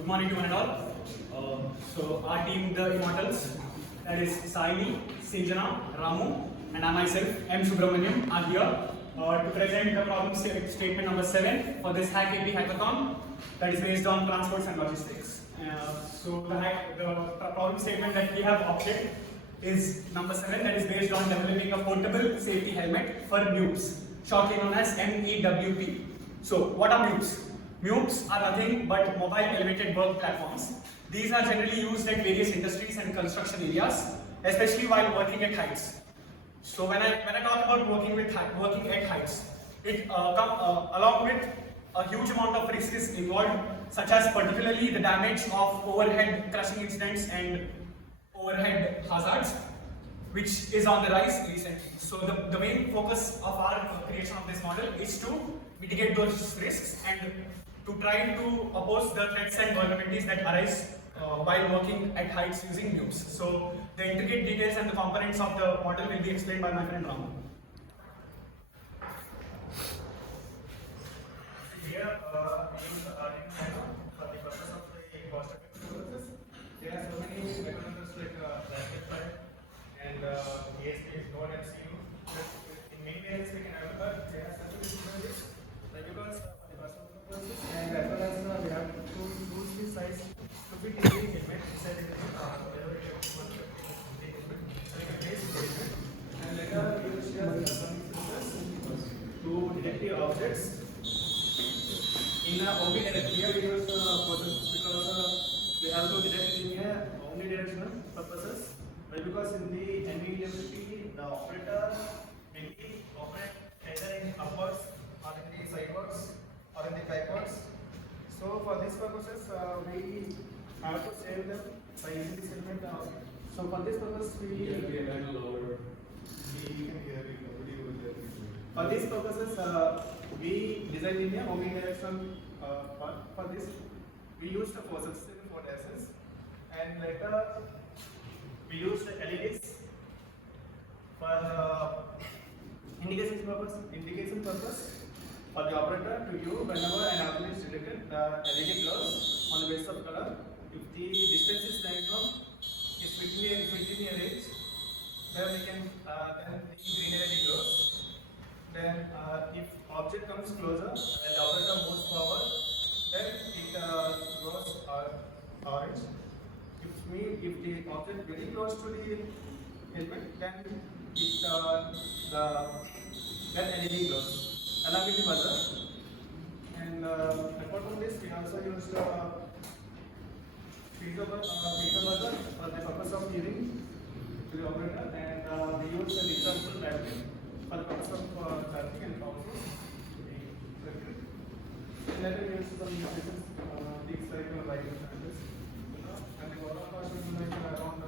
Good morning to one and all. So our team, the Immortals, that is Sahini, Sinjana, Ramu, and I myself, M. Subramanyam, are here to present the problem statement number 7 for this HackAP hackathon that is based on transports and logistics. So the problem statement that we have opted is number 7, that is based on developing a portable safety helmet for MUPs, shortly known as MEWP. So what are MUPs? MUPs are nothing but mobile elevated work platforms. These are generally used at various industries and construction areas, especially while working at heights. So when I talk about working at heights, it along with a huge amount of risk is involved, such as particularly the damage of overhead crushing incidents and overhead hazards, which is on the rise recently. So the main focus of our creation of this model is to mitigate those risks and to try to oppose the threats and vulnerabilities that arise while working at heights using MUPs. So the intricate details and the components of the model will be explained by my friend Ramu. Here, use the Arduino Nano for the purpose of the cost effective purposes. There are so many microcontrollers like Raspberry and ESP, Node MCU. In many ways we can have, but there are certain disadvantages like because for the cost effective purposes and as well as we have to use the size to fit in the element inside the and later we will share some sensors to detect the objects. In omnidirectional, here we use process because we have to detect in omnidirectional purposes. Well, because in the MEWP, the operator will be operate either in upwards or in the sidewards or in the backwards. So for these purposes, we have to save them by using this element. So for this purpose, we can hear for these purposes, we designed in a omnidirectional part. For this, we used the forces for essence, and later we used LEDs for indication purpose for the operator to view whenever an object is detected. The LED glows on the basis of color. If the distance is diagonal, is within a range, then we can then the green LED glows. Then if object comes closer and the operator moves forward, then it glows orange. If the object very close to the element, then then LED glows along with the buzzer. And apart from this, we also used filter buzzer for the purpose of hearing to the operator, and we use an example battery for the purpose of charging and power source to be connected. And later we use some devices, things like lighting standards. And the overall cost is like around,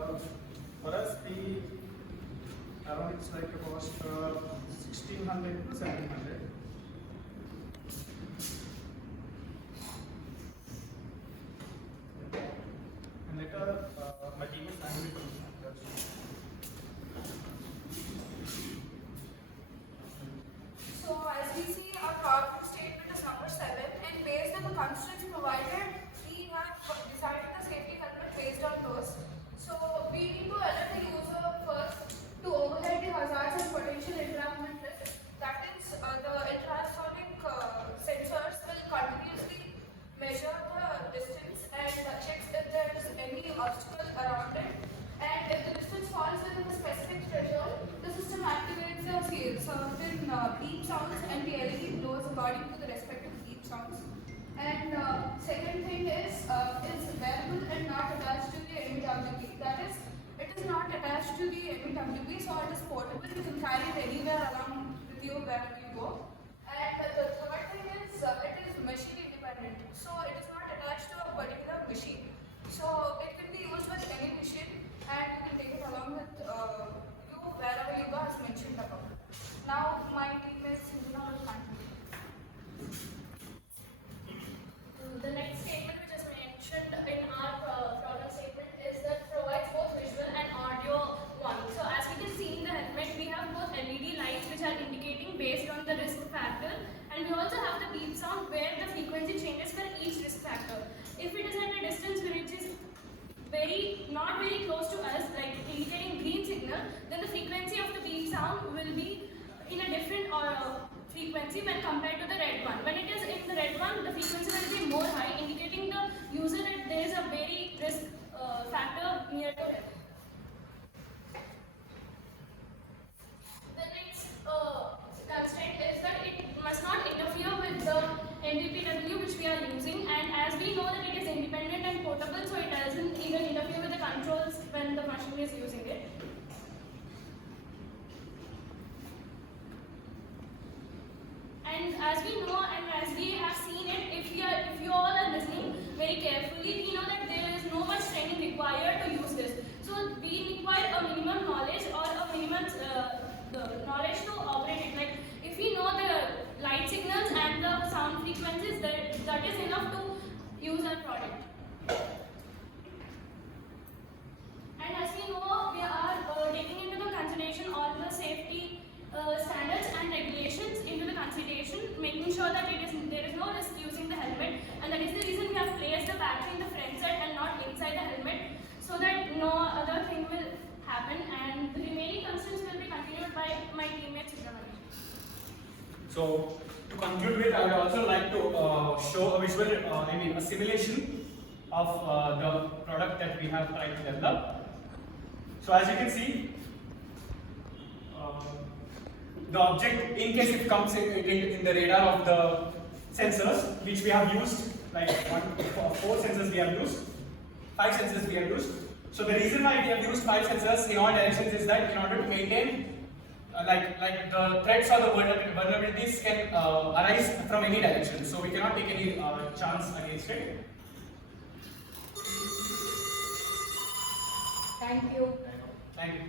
for us, around it's like cost 1600 to 1700. And later, my team is handling it. So as we see, our problem statement is number 7, and based on the constraints provided, we have designed the safety helmet based on those. So we need to alert the user first to overhead the hazards and potential environment risks. That is, the ultrasonic sensors will continuously measure the distance and checks if there is any obstacle around it. And if the distance falls within a specific threshold, the system activates certain beep sounds and the LED glows according to the respective beep sounds. And second thing is wearable and not attached to the MEWP. That is, it is not attached to the MEWP, so it is portable. You can carry it anywhere along with you wherever you go. And the third thing is it is machine independent. So it is not attached to a particular machine. So it can be used with any machine, and you can take it along with you wherever you go, as mentioned above. Now my team is Sinjana will continue. The next statement which is mentioned in our problem statement is that provides both visual and audio one. So as we can see in the helmet, we have both LED lights which are indicating based on the risk factor, and we also have the beep sound where the frequency changes for each risk factor. If it is at a not very close to us, like indicating green signal, then the frequency of the beep sound will be in a different frequency when compared to the red one. When it is in the red one, the frequency will be more high, indicating the user that there is a very risk factor near to it. The next constraint is that it must not interfere with the NDPW which we are using, and as we know that it is independent and portable, so it doesn't even interfere with the controls when the machine is using it. And as we know and as we have seen it, if you all are listening very carefully, we know that there is no much training required to use this. So we require a minimum knowledge or a minimum the knowledge to operate it. Like if we know the light signals and the sound frequencies, that is enough to use our product. And as we know, we are taking into the consideration all the safety standards and regulations into the consideration, making sure that there is no risk using the helmet, and that is the reason we have placed the battery in the front side and not inside the helmet, so that no other thing will happen, and the remaining constraints will be continued by my teammate Sinjana. So to conclude with, I would also like to show a visual, a simulation of the product that we have tried to develop. So as you can see, the object, in case it comes in the radar of the sensors, which we have used, like 4 sensors we have used, 5 sensors we have used. So the reason why we have used 5 sensors in all directions is that in order to maintain, like the threats or the vulnerabilities can arise from any direction. So we cannot take any chance against it. Thank you. Thank you.